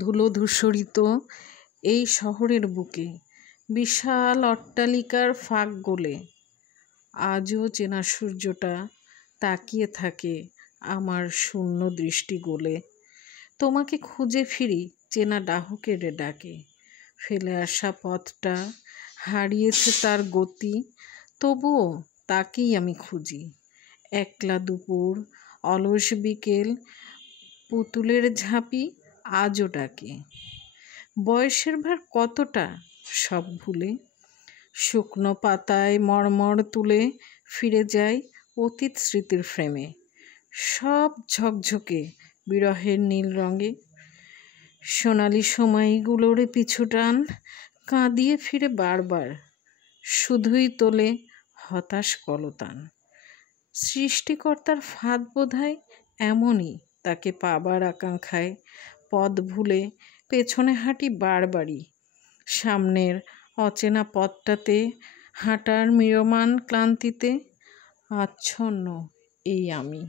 ধূলোধূসরিত এই শহরের বুকে বিশাল অট্টালিকার ফাঁক গলে আজও চেনা সূর্যটা তাকিয়ে থাকে আমার শূন্য দৃষ্টি গলে। তোমাকে খুঁজে ফিরি চেনা ডাহুকের ডাকে, ফেলে আসা পথটা হারিয়েছে তার গতি, তবুও তাকেই আমি খুঁজি। একলা দুপুর, অলস বিকেল, পুতুলের ঝাঁপি আজও ডাকে। বয়সের ভার কতটা সব ভুলে, শুকনো পাতায় মরমর তুলে ফিরে যায় অতীত স্মৃতির ফ্রেমে। সব ঝকঝকে বিরহের নীল রঙে, সোনালি সময়গুলোর পিছু টান কাঁদিয়ে ফিরে বারবার, শুধুই তোলে হতাশ কলতান। সৃষ্টিকর্তার ফাঁদ বোধহয় এমনই, তাকে পাবার আকাঙ্ক্ষায় পথ ভুলে পেছনে হাঁটি বারবারই। সামনের অচেনা পথটাতে হাঁটার ম্রিয়মাণ ক্লান্তিতে আচ্ছন্ন এই আমি।